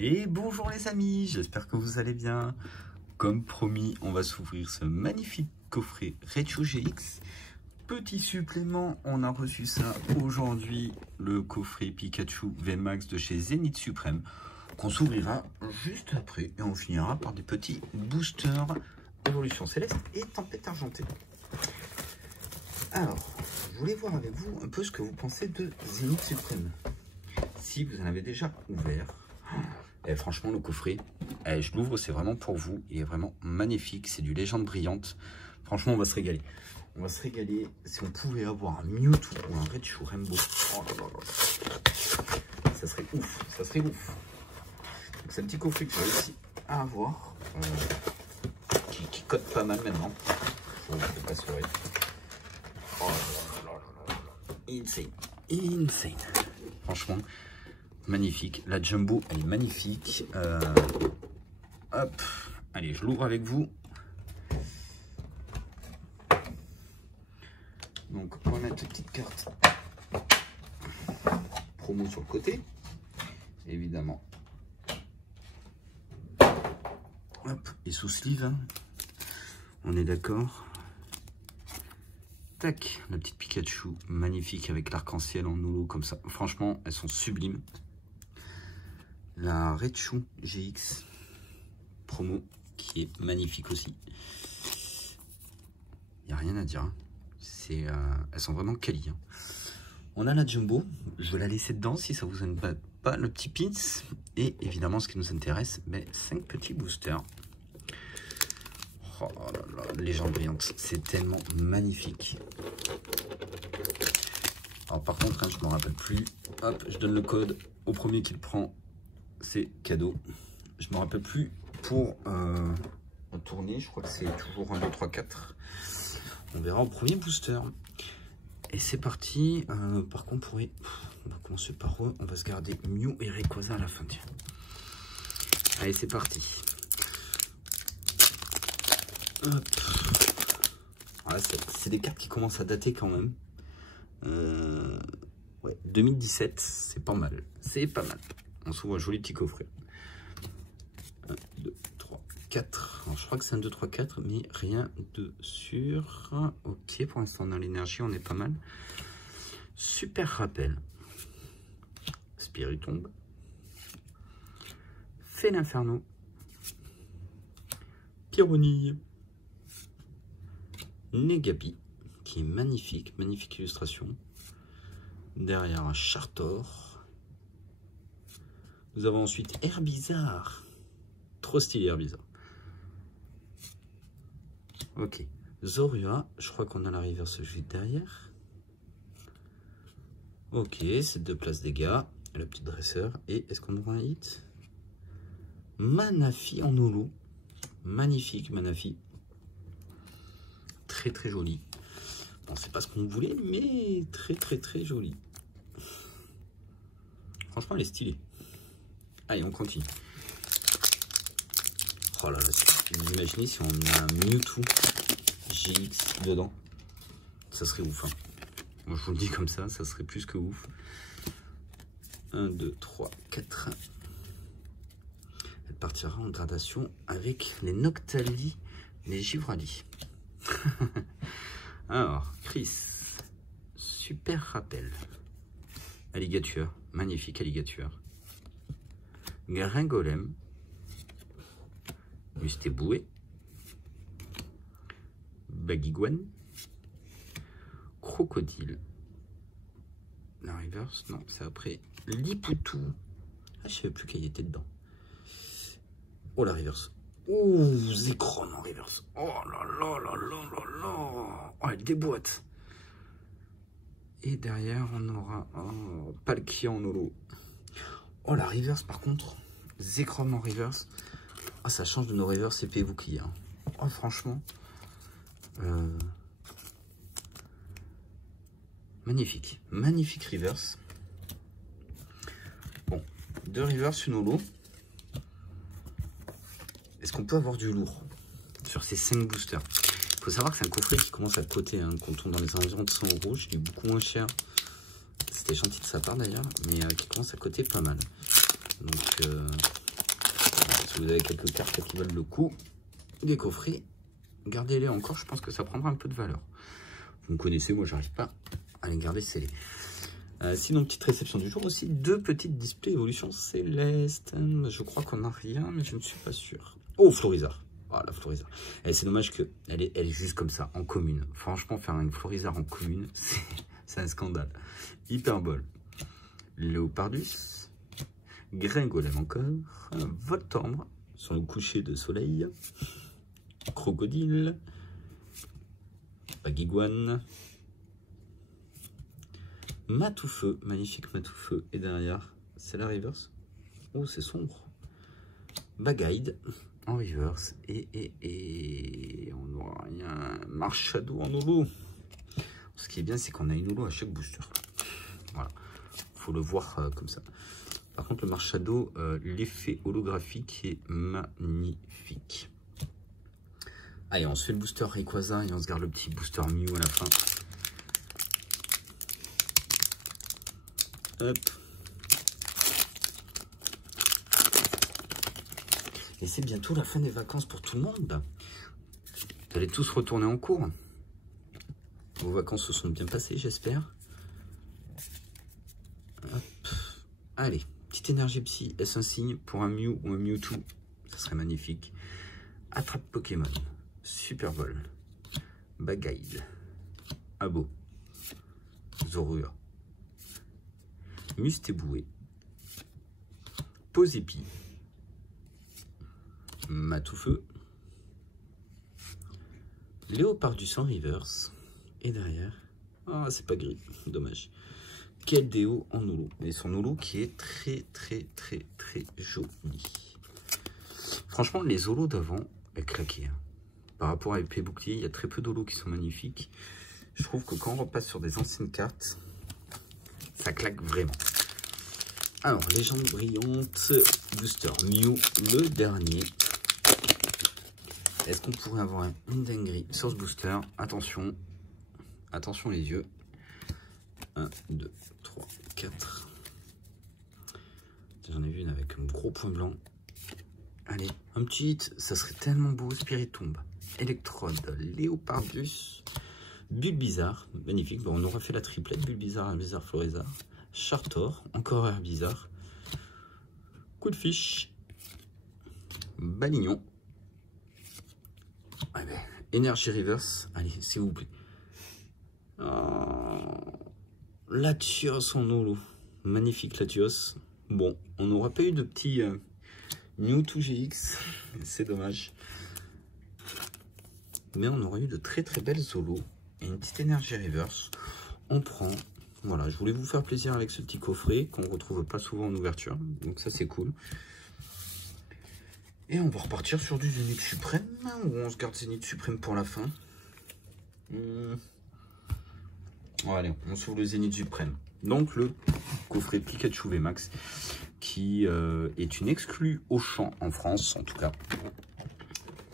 Et bonjour les amis, j'espère que vous allez bien. Comme promis, on va s'ouvrir ce magnifique coffret Raichu GX. Petit supplément, on a reçu ça aujourd'hui, le coffret Pikachu VMAX de chez Zenith Supreme, qu'on s'ouvrira juste après et on finira par des petits boosters Évolution Céleste et Tempête Argentée. Alors, je voulais voir avec vous un peu ce que vous pensez de Zenith Supreme. Si vous en avez déjà ouvert, et franchement le coffret, je l'ouvre, c'est vraiment pour vous, il est vraiment magnifique, c'est du Légende Brillante. Franchement, on va se régaler. On va se régaler. Si on pouvait avoir un Mewtwo ou un Raichu Rainbow, oh là là là, ça serait ouf, ça serait ouf. C'est un petit coffret que j'ai réussi à avoir, qui cote pas mal maintenant. Faut pas se leurrer. Oh là là là là là. Insane, insane. Franchement, magnifique. La Jumbo, elle est magnifique. Hop, allez, je l'ouvre avec vous. Donc, on va mettre une petite carte promo sur le côté, évidemment. Hop, et sous sleeve, hein. On est d'accord. Tac, la petite Pikachu, magnifique avec l'arc-en-ciel en holo comme ça. Franchement, elles sont sublimes. La Raichu GX promo qui est magnifique aussi. Il n'y a rien à dire. Hein. Elles sont vraiment quali. Hein. On a la Jumbo. Je vais la laisser dedans si ça vous embête pas. Le petit pins. Et évidemment, ce qui nous intéresse, 5 petits boosters. Oh là là, Légende Brillante. C'est tellement magnifique. Alors par contre, hein, je ne me rappelle plus. Hop, je donne le code au premier qui le prend. C'est cadeau. Je ne me rappelle plus pour tourner. Je crois que c'est toujours 1, 2, 3, 4. On verra au premier booster. Et c'est parti. Par contre, on va commencer par eux. On va se garder Mew et Rayquaza à la fin. Tiens. Allez, c'est parti. Voilà, c'est des cartes qui commencent à dater quand même. Ouais, 2017, c'est pas mal. C'est pas mal. On s'ouvre un joli petit coffret. 1, 2, 3, 4. Alors, je crois que c'est un 2, 3, 4, mais rien de sûr. Ok, pour l'instant, on a l'énergie, on est pas mal. Super rappel. Spiritomb. Fait l'Inferno. Pyronille. Negapi, qui est magnifique, magnifique illustration. Derrière un Chartor. Nous avons ensuite Herbizarre. Trop stylé Herbizarre. Ok. Zorua, je crois qu'on a la reverse juste derrière. Ok, c'est 2 places dégâts. Le petit dresseur. Et est-ce qu'on aura un hit? Manafi en holo. Magnifique Manafi. Très très joli. Bon, c'est pas ce qu'on voulait, mais très très très joli. Franchement, elle est stylée. Allez, on continue. Oh là là, vous imaginez si on a un Mewtwo GX dedans, ça serait ouf. Hein. Moi, je vous le dis comme ça serait plus que ouf. 1, 2, 3, 4. Elle partira en gradation avec les Noctali, les Givrali. Alors, Chris, super rappel. Alligator, magnifique Alligator. Gringolem. Mustéboué. Baguiguane. Crocodile. La reverse, non, c'est après. Lipoutou. Ah, je savais plus qu'il était dedans. Oh, la reverse. Oh, Zekrom en reverse. Oh là là là là là là. Oh, elle déboîte. Et derrière, on aura Palkia en holo. Oh, la reverse, par contre. Zekrom en reverse. Ah, ça change de nos reverse épée bouclier. Hein. Oh, franchement. Magnifique. Magnifique reverse. Bon, 2 reverse, une holo. Est-ce qu'on peut avoir du lourd sur ces 5 boosters? Il faut savoir que c'est un coffret qui commence à coter. Hein, quand on est dans les environs de 100 €, je l'ai beaucoup moins cher. C'était gentil de sa part d'ailleurs, mais qui commence à coter pas mal. Donc, Si vous avez quelques cartes qui valent le coup, des coffrets, gardez-les encore, je pense que ça prendra un peu de valeur. Vous me connaissez, moi j'arrive pas à les garder scellés. Sinon, petite réception du jour aussi, 2 petites displays évolution céleste. Je crois qu'on n'a rien, mais je ne suis pas sûr. Oh, Florizard. Ah, la Florizard. C'est dommage qu'elle est juste comme ça, en commune. Franchement, faire une Florizard en commune, c'est un scandale. Hyperbole. Léopardus. Gringolem encore. Voltorbre, sur le coucher de soleil. Crocodile. Bagiguane. Matoufeu, magnifique Matoufeu. Et derrière, c'est la reverse. Oh, c'est sombre. Bagguide en reverse. Et on aura rien. Marshado en holo. Ce qui est bien, c'est qu'on a une holo à chaque booster. Voilà. Faut le voir comme ça. Par contre, le Marshado, l'effet holographique est magnifique. Allez, on se fait le booster Rayquaza et on se garde le petit booster Mew à la fin. Hop. Et c'est bientôt la fin des vacances pour tout le monde. Vous allez tous retourner en cours. Vos vacances se sont bien passées, j'espère. Allez, petite énergie psy. Est-ce un signe pour un Mew ou un Mewtwo? Ça serait magnifique. Attrape Pokémon. Super Ball. Bagguide. Abo. Zorua. Mustéboué. Posépi. Matoufeu. Léopardus en reverse. Et derrière, ah, c'est pas gris, dommage. Keldeo en holo. Et son holo qui est très joli. Franchement, les holos d'avant, elles claquaient. Hein. Par rapport à épée bouclier, il y a très peu d'holos qui sont magnifiques. Je trouve que quand on repasse sur des anciennes cartes, ça claque vraiment. Alors, légende brillante, booster Mew, le dernier. Est-ce qu'on pourrait avoir une dinguerie sur ce booster? Attention, attention les yeux. 1, 2, 3, 4. J'en ai vu une avec un gros point blanc. Allez, un petit hit, ça serait tellement beau. Spiritomb, Electrode, Léopardus, Bulbizarre, magnifique. Bon, on aura fait la triplette, Bulbizarre, Herbizarre, Florizard. Chartor, encore Herbizarre. Coup de fiche. Balignon. Ah ben, Energy Reverse. Allez, s'il vous plaît. Oh, Latios en holo. Magnifique Latios. Bon, on n'aura pas eu de petit Mewtwo GX. C'est dommage. Mais on aura eu de très belles holos. Et une petite Energy Reverse. On prend. Voilà, je voulais vous faire plaisir avec ce petit coffret qu'on ne retrouve pas souvent en ouverture. Donc ça, c'est cool. Et on va repartir sur du Zénith Suprême. Ou on se garde Zénith Suprême pour la fin. Bon, allez, on s'ouvre le Zénith Suprême. Donc le coffret Pikachu VMAX qui est une exclue Auchan en France, en tout cas.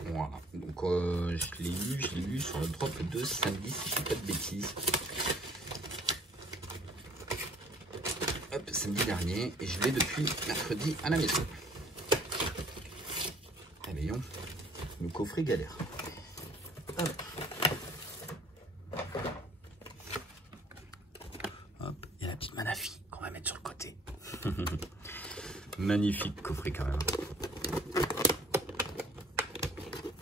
Voilà, donc je l'ai eu sur le drop de samedi, si je ne dis pas de bêtises. Hop, samedi dernier, et je l'ai depuis mercredi à la maison. Eh bien, le coffret galère. Hop. Hop, il y a la petite Manafi qu'on va mettre sur le côté. Magnifique coffret quand même.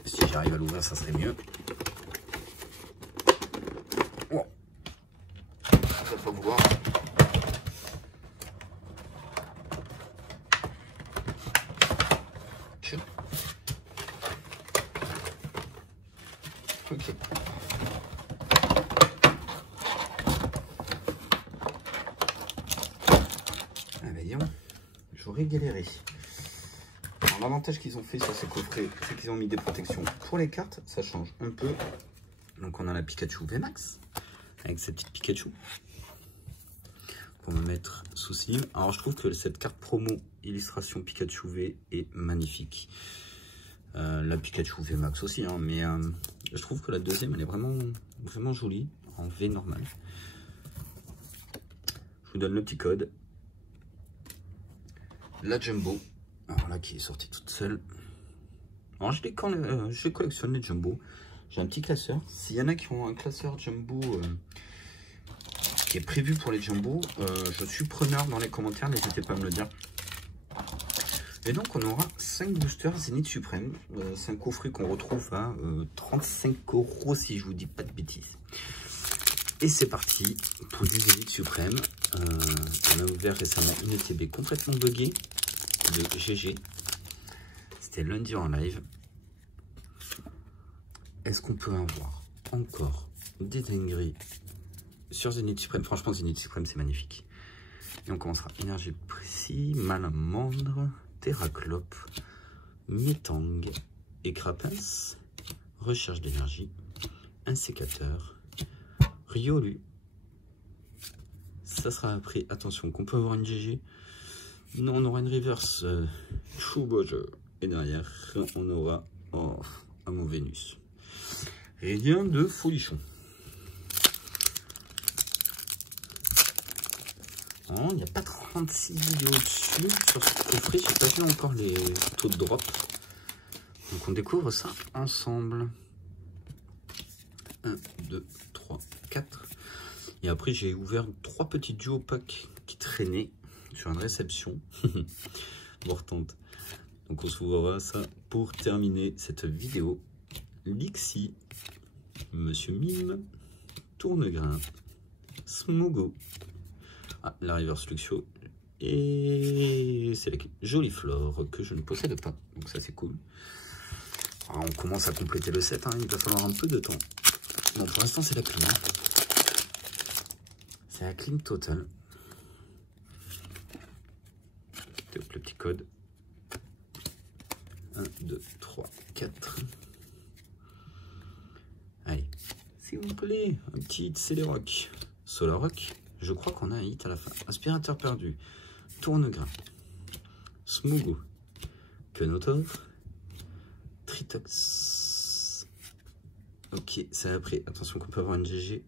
Si j'arrive à l'ouvrir, ça serait mieux. Oh. Ça va pas vouloir. Ok. Ah ben disons, j'aurais galéré. L'avantage qu'ils ont fait sur ces coffrets, c'est qu'ils ont mis des protections pour les cartes. Ça change un peu. Donc on a la Pikachu VMAX avec cette petite Pikachu pour me mettre sous sleeve. Alors je trouve que cette carte promo illustration Pikachu V est magnifique. La Pikachu VMAX aussi, hein, mais je trouve que la deuxième elle est vraiment jolie en V normal. Je vous donne le petit code. La Jumbo Alors là, qui est sortie toute seule. Alors, je les collectionne, les jumbo. J'ai un petit classeur. S'il y en a qui ont un classeur jumbo qui est prévu pour les jumbo, je suis preneur dans les commentaires. N'hésitez pas à me le dire. Et donc, on aura 5 boosters Zénith Suprême. C'est un coffret qu'on retrouve à 35 € si je vous dis pas de bêtises. Et c'est parti pour du Zénith Suprême. On a ouvert récemment une ETB complètement buggée de GG. C'était lundi en live. Est-ce qu'on peut avoir encore des dingueries sur Zénith Suprême? Franchement, Zénith Suprême, c'est magnifique. Et on commencera énergie précis, malamandre, terraclope, métang, écrapins, recherche d'énergie, un sécateur, riolu. Ça sera après. Attention, qu'on peut avoir une GG. Non, on aura une reverse Chewbacca. Et derrière, on aura un mot Vénus. Rien de folichon. Oh, il n'y a pas 36 vidéos dessus sur ce coffret. Je n'ai pas vu encore les taux de drop. Donc on découvre ça ensemble. 1, 2, 3, 4. Et après j'ai ouvert 3 petits duos packs qui traînaient sur une réception. Mortante. Donc on s'ouvrira ça pour terminer cette vidéo. Lixi, Monsieur Mime, Tournegrain, Smogo. Ah, la reverse Luxio. Et c'est la jolie flore que je ne possède pas. Donc ça c'est cool. Alors, on commence à compléter le set. Hein. Il va falloir un peu de temps. Bon, pour l'instant c'est la clim. Hein. C'est la clim totale. Le petit code. 1, 2, 3, 4. Allez. S'il vous plaît. Un petit hit, c'est les rocks. Solar Rock. Je crois qu'on a un hit à la fin. Aspirateur perdu. Tournegrain. Smogo. Quenotor. Tritox. Ok, ça après. Attention qu'on peut avoir une GG.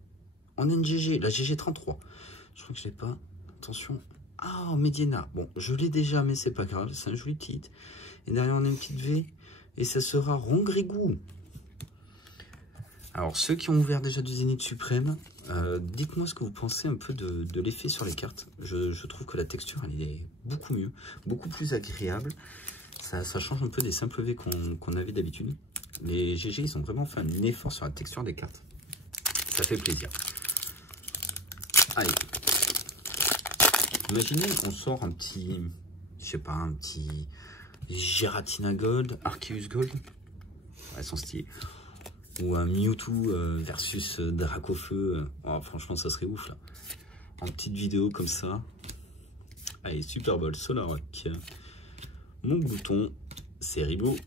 On a une GG, la GG 33. Je crois que je l'ai pas. Attention. Ah, Mediana. Bon, je l'ai déjà, mais c'est pas grave. C'est un joli titre. Et derrière, on a une petite V. Et ça sera Rongrégou. Alors, ceux qui ont ouvert déjà du Zénith Suprême, dites-moi ce que vous pensez un peu de l'effet sur les cartes. Je trouve que la texture, elle est beaucoup mieux, beaucoup plus agréable. Ça change un peu des simples V qu'on avait d'habitude. Les GG, ils ont vraiment fait un effort sur la texture des cartes. Ça fait plaisir. Allez. Imaginez qu'on sort un petit, je sais pas, un petit Giratina Gold, Arceus Gold. Ouais, sont stylés. Ou un Mewtwo versus Dracofeu. Oh, franchement, ça serait ouf, là. En petite vidéo comme ça. Allez, Super Bowl, Solar Rock. Mon bouton, Cerebro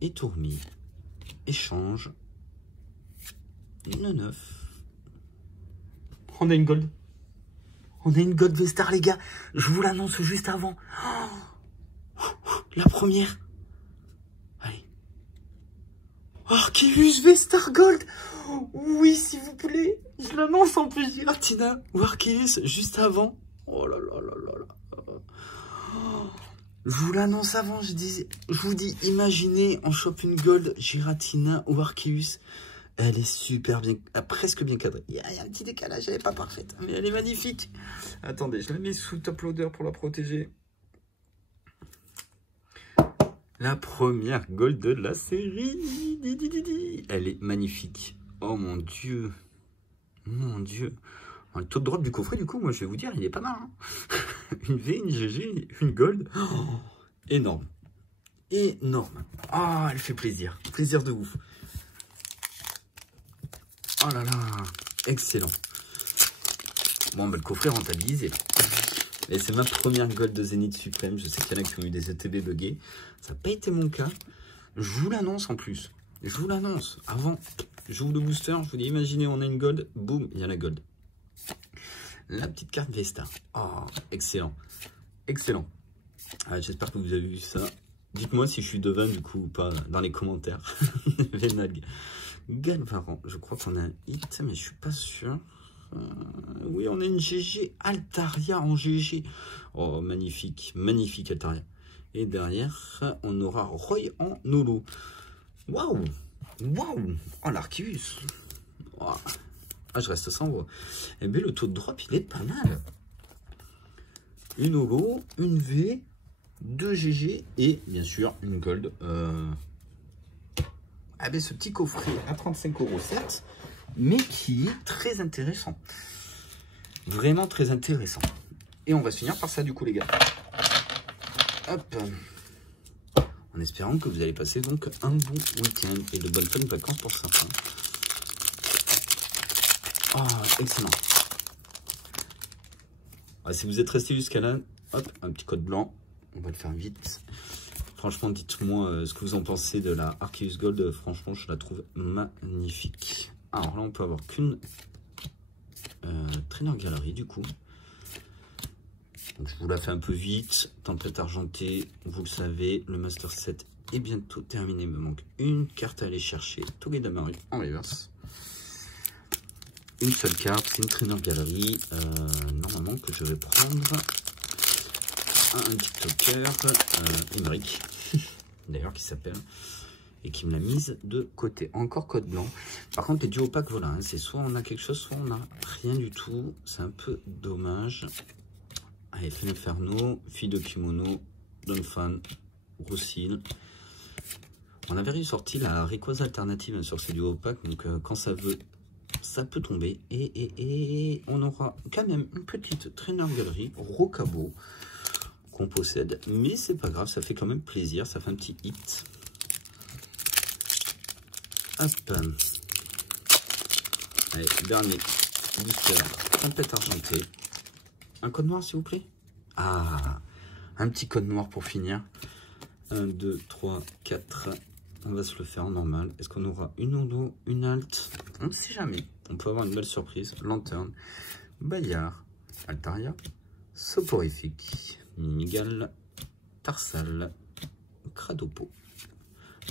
et Tourmi. Échange. 9. On a une gold. On a une gold V-Star, les gars. Je vous l'annonce juste avant. Oh, la première. Allez. Arceus V-Star Gold. Oui, s'il vous plaît. Je l'annonce en plus. Giratina ou Arceus juste avant. Oh là là là là là. Oh. Je vous l'annonce avant. Je vous dis, imaginez, on chope une gold Giratina ou Arceus. Elle est super bien, presque bien cadrée. Il y a un petit décalage, elle n'est pas parfaite, mais elle est magnifique. Attendez, je la mets sous top loader pour la protéger. La première gold de la série. Elle est magnifique. Oh mon dieu. Mon dieu. Le taux de drop du coffret, du coup, moi je vais vous dire, il est pas mal. Hein. Une V, une GG, une gold. Oh, énorme. Énorme. Ah, elle fait plaisir. Plaisir de ouf. Oh là là, excellent. Bon, bah, le coffret rentabilisé. Et c'est ma première gold de Zénith Suprême. Je sais qu'il y en a qui ont eu des ETB buggés. Ça n'a pas été mon cas. Je vous l'annonce en plus. Je vous l'annonce. Avant, j'ouvre le booster. Je vous dis, imaginez, on a une gold. Boum, il y a la gold. La petite carte V-Star. Oh, excellent. Excellent. Ah, j'espère que vous avez vu ça. Dites-moi si je suis devin du coup ou pas dans les commentaires. Vénag. Galvaran, je crois qu'on a un hit, mais je suis pas sûr. Oui, on a une GG Altaria en GG. Oh, magnifique, magnifique Altaria. Et derrière, on aura Roy en holo. Waouh! Waouh! Oh, l'Arceus! Oh. Ah, je reste sans voix. Eh bien, le taux de drop, il est pas mal. Une holo, une V, 2 GG et bien sûr une gold. Ah ben, ce petit coffret à 35 € certes, mais qui est très intéressant. Vraiment très intéressant. Et on va se finir par ça du coup les gars. Hop. En espérant que vous allez passer donc un bon week-end et de bonnes fins de vacances pour certains. Oh, excellent. Ah, si vous êtes resté jusqu'à là, hop, un petit code blanc. On va le faire vite. Franchement, dites-moi ce que vous en pensez de la Arceus Gold. Franchement, je la trouve magnifique. Alors là, on peut avoir qu'une Trainer Gallery du coup. Donc, je vous la fais un peu vite. Tempête argentée, vous le savez, le Master 7 est bientôt terminé. Il me manque une carte à aller chercher. Togedemaru en reverse. Une seule carte, c'est une Trainer Gallery. Normalement, que je vais prendre un TikToker, Emeric, d'ailleurs, qui s'appelle, et qui me l'a mise de côté. Encore code blanc. Par contre, les duos pack, voilà, hein, c'est soit on a quelque chose, soit on n'a rien du tout. C'est un peu dommage. Allez, Inferno, Fille de Kimono, Donphan, Roussil. On avait ressorti la Rayquaza alternative sur ces duos pack, donc quand ça veut, ça peut tomber. Et on aura quand même une petite Trainer Gallery, Rocabo, qu'on possède, mais c'est pas grave, ça fait quand même plaisir, ça fait un petit hit. Hop. Allez, dernier booster, Tempête argentée. Un code noir s'il vous plaît. Ah, un petit code noir pour finir. 1, 2, 3, 4. On va se le faire en normal. Est-ce qu'on aura une holo, une alt? On ne sait jamais. On peut avoir une belle surprise. Lanterne, Bayard, Altaria, Soporifique, Minigal, Tarsal, Cradopo,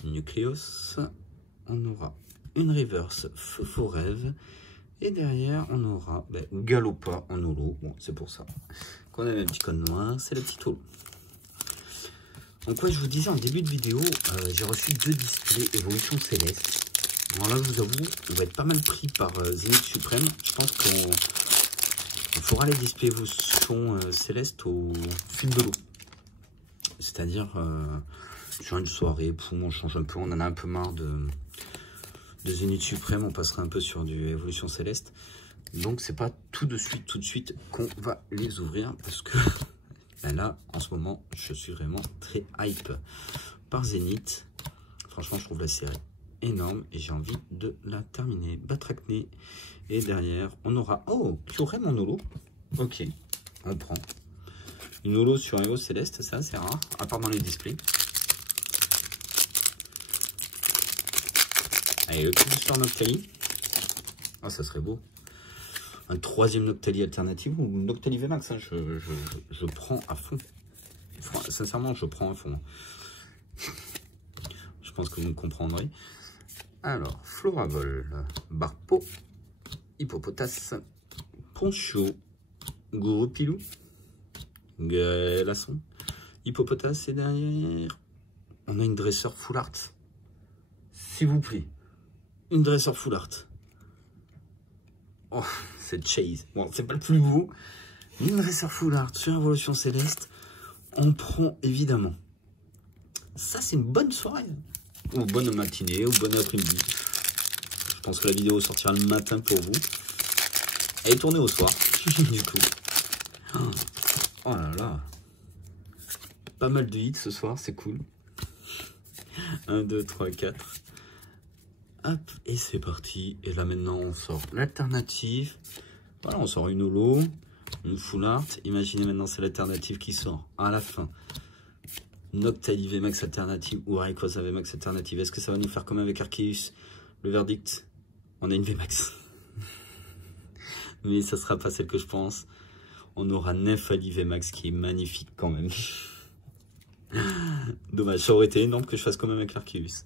Nucleus. On aura une reverse Feu Rêve. Et derrière, on aura Galopa en holo. Bon, c'est pour ça qu'on a un petit code noir. C'est le petit holo. Donc, ouais, je vous disais en début de vidéo, j'ai reçu 2 displays Évolution Céleste. Alors là, je vous avoue, on va être pas mal pris par Zénith Suprême. Je pense qu'on fera les displays Évolution Céleste au fil de l'eau. C'est-à-dire, sur une soirée, on change un peu, on en a un peu marre de Zénith Suprême, on passera un peu sur du Évolution Céleste. Donc c'est pas tout de suite qu'on va les ouvrir parce que ben là en ce moment je suis vraiment très hype par Zénith. Franchement je trouve la série énorme et j'ai envie de la terminer. Batracné et derrière on aura Kyurem en holo. Ok, on prend une holo sur Evo Céleste, ça c'est rare à part dans les displays. Allez, le petit booster Noctali. Ah, ça serait beau. Un 3e Noctali alternative ou Noctali VMAX. Hein, je prends à fond. Enfin, sincèrement, je prends à fond. Je pense que vous me comprendrez. Alors, Floravol, Barpo, Hippopotas, Poncho, Goropilou, Galasson, Hippopotas et derrière, on a une dresseur full art. S'il vous plaît. Une dresseur full art. Oh, c'est Chase. Bon, c'est pas le plus beau. Mais une dresseur full art sur Évolution Céleste, on prend évidemment. Ça, c'est une bonne soirée. Ou bonne matinée, ou bonne après-midi. Je pense que la vidéo sortira le matin pour vous. Elle est tournée au soir, du coup. Oh là là. Pas mal de hits ce soir, c'est cool. 1, 2, 3, 4. Hop, et c'est parti. Et là maintenant on sort l'alternative. Voilà, on sort une holo, une full art. Imaginez maintenant c'est l'alternative qui sort à la fin. Noctali VMAX alternative ou Rayquaza VMAX alternative. Est-ce que ça va nous faire comme avec Arceus? Le verdict, on a une VMAX. Mais ça sera pas celle que je pense. On aura Nymphali VMAX qui est magnifique quand même. Dommage, ça aurait été énorme que je fasse quand même avec l'Arceus.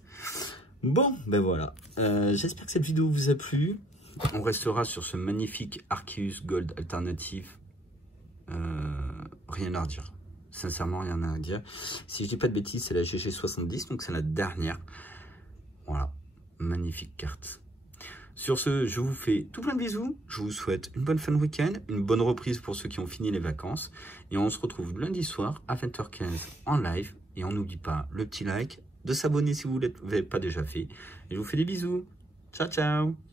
Bon, ben voilà. J'espère que cette vidéo vous a plu. On restera sur ce magnifique Arceus Gold alternative. Rien à redire. Sincèrement, rien à dire. Si je dis pas de bêtises, c'est la GG70, donc c'est la dernière. Voilà, magnifique carte. Sur ce, je vous fais tout plein de bisous. Je vous souhaite une bonne fin de week-end, une bonne reprise pour ceux qui ont fini les vacances. Et on se retrouve lundi soir à 20h15 en live. Et on n'oublie pas le petit like, de s'abonner si vous ne l'avez pas déjà fait. Et je vous fais des bisous. Ciao, ciao!